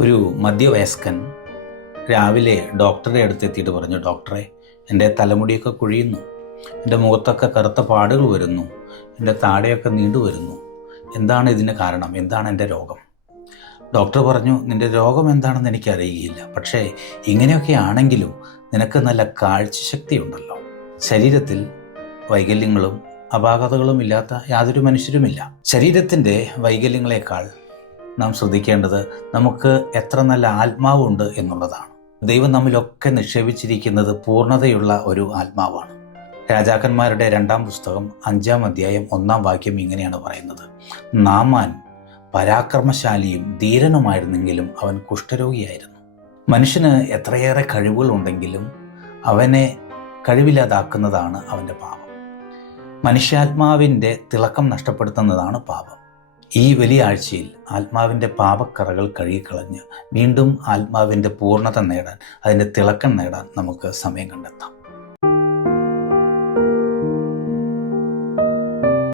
ഒരു മധ്യവയസ്കൻ രാവിലെ ഡോക്ടറുടെ അടുത്തെത്തിയിട്ട് പറഞ്ഞു, ഡോക്ടറെ, എൻ്റെ തലമുടിയൊക്കെ കുഴിയുന്നു, എൻ്റെ മുഖത്തൊക്കെ കറുത്ത പാടുകൾ വരുന്നു, എൻ്റെ താടിയൊക്കെ നീണ്ടു വരുന്നു. എന്താണ് ഇതിന് കാരണം? എന്താണ് എൻ്റെ രോഗം? ഡോക്ടർ പറഞ്ഞു, നിൻ്റെ രോഗം എന്താണെന്ന് എനിക്കറിയുകയില്ല, പക്ഷേ ഇങ്ങനെയൊക്കെ ആണെങ്കിലും നിനക്ക് നല്ല കാഴ്ചശക്തി ഉണ്ടല്ലോ. ശരീരത്തിൽ വൈകല്യങ്ങളും അപാകതകളും ഇല്ലാത്ത യാതൊരു മനുഷ്യരുമില്ല. ശരീരത്തിൻ്റെ വൈകല്യങ്ങളെക്കാൾ നാം ശ്രദ്ധിക്കേണ്ടത് നമുക്ക് എത്ര നല്ല ആത്മാവുണ്ട് എന്നുള്ളതാണ്. ദൈവം നമ്മിലൊക്കെ നിക്ഷേപിച്ചിരിക്കുന്നത് പൂർണ്ണതയുള്ള ഒരു ആത്മാവാണ്. രാജാക്കന്മാരുടെ 2-ാം പുസ്തകം 5-ാം അധ്യായം 1-ാം വാക്യം ഇങ്ങനെയാണ് പറയുന്നത്: നാമാൻ പരാക്രമശാലിയും ധീരനുമായിരുന്നെങ്കിലും അവൻ കുഷ്ഠരോഗിയായിരുന്നു. മനുഷ്യന് എത്രയേറെ കഴിവുകളുണ്ടെങ്കിലും അവനെ കഴിവില്ലാതാക്കുന്നതാണ് അവൻ്റെ പാപം. മനുഷ്യാത്മാവിൻ്റെ തിളക്കം നഷ്ടപ്പെടുത്തുന്നതാണ് പാപം. ഈ വലിയ ആഴ്ചയിൽ ആത്മാവിൻ്റെ പാപക്കറകൾ കഴുകിക്കളഞ്ഞ് വീണ്ടും ആത്മാവിൻ്റെ പൂർണ്ണത നേടാൻ, അതിൻ്റെ തിളക്കം നേടാൻ നമുക്ക് സമയം കണ്ടെത്താം.